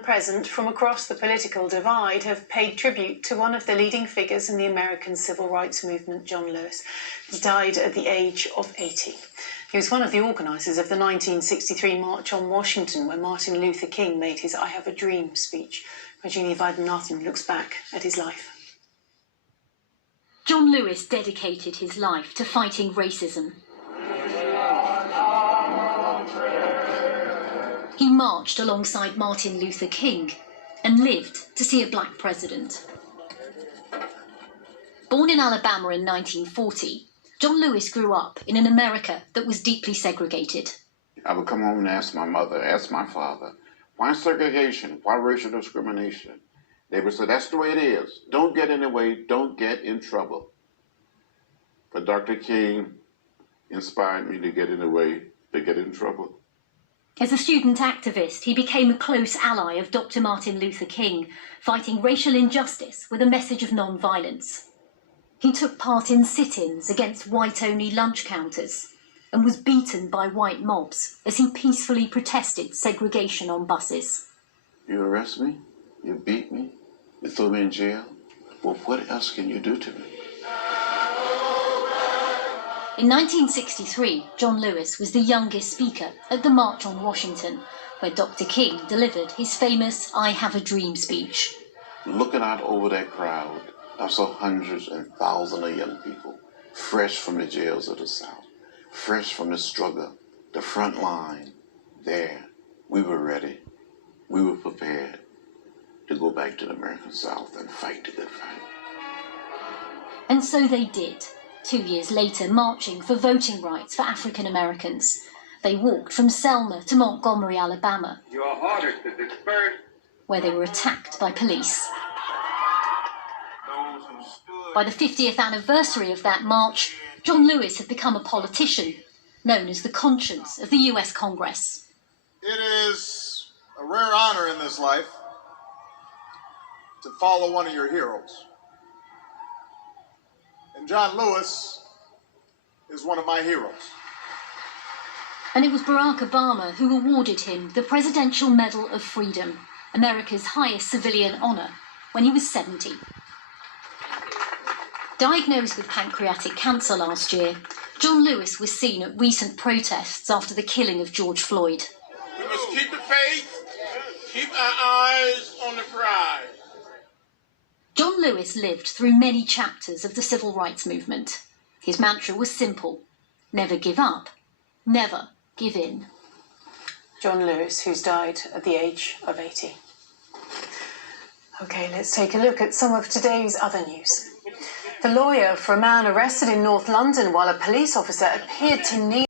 and present from across the political divide have paid tribute to one of the leading figures in the American civil rights movement, John Lewis. He died at the age of 80. He was one of the organisers of the 1963 March on Washington, where Martin Luther King made his I Have a Dream speech. Virginia Weidenathan looks back at his life. John Lewis dedicated his life to fighting racism. He marched alongside Martin Luther King and lived to see a black president. Born in Alabama in 1940, John Lewis grew up in an America that was deeply segregated. I would come home and ask my mother, ask my father, why segregation? Why racial discrimination? They would say, that's the way it is. Don't get in the way, don't get in trouble. But Dr. King inspired me to get in the way, to get in trouble. As a student activist, he became a close ally of Dr. Martin Luther King, fighting racial injustice with a message of non-violence. He took part in sit-ins against white-only lunch counters and was beaten by white mobs as he peacefully protested segregation on buses. You arrest me, you beat me, you throw me in jail. Well, what else can you do to me? In 1963, John Lewis was the youngest speaker at the March on Washington, where Dr. King delivered his famous I Have a Dream speech. Looking out over that crowd, I saw hundreds and thousands of young people, fresh from the jails of the South, fresh from the struggle, the front line. There, we were ready, we were prepared to go back to the American South and fight the good fight. And so they did. 2 years later, marching for voting rights for African Americans. They walked from Selma to Montgomery, Alabama, You are ordered to disperse, where they were attacked by police. By the 50th anniversary of that march, John Lewis had become a politician, known as the conscience of the US Congress. It is a rare honor in this life to follow one of your heroes. And John Lewis is one of my heroes. And it was Barack Obama who awarded him the Presidential Medal of Freedom, America's highest civilian honor, when he was 70. Diagnosed with pancreatic cancer last year, John Lewis was seen at recent protests after the killing of George Floyd. We must keep the faith, keep our eyes on the prize. John Lewis lived through many chapters of the civil rights movement. His mantra was simple: never give up, never give in. John Lewis, who's died at the age of 80. OK, let's take a look at some of today's other news. The lawyer for a man arrested in North London while a police officer appeared to kneel